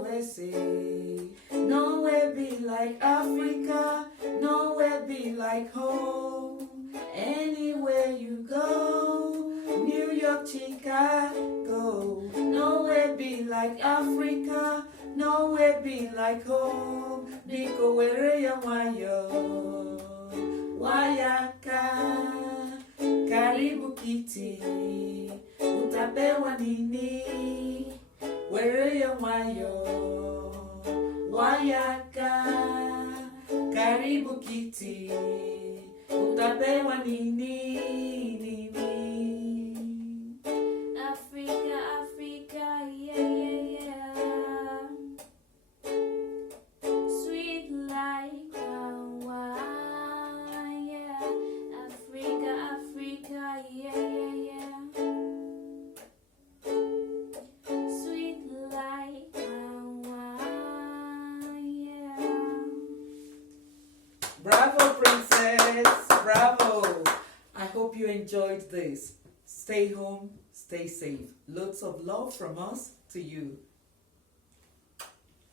USA. Nowhere be like Africa, nowhere be like home. Anywhere you go, New York, Chicago. Nowhere be like Africa, nowhere be like home. Biko were ya wayo, wayaka, karibu kiti, utapewa nini? Were ya wayo, wayaka, karibu kiti, utapewa nini? Africa, Africa, yeah, yeah, yeah. Sweet like wine, yeah. Africa, Africa, yeah, yeah, yeah. Sweet like wine, yeah. Bravo, princess! Bravo! I hope you enjoyed this. Stay home, stay safe. Lots of love from us to you.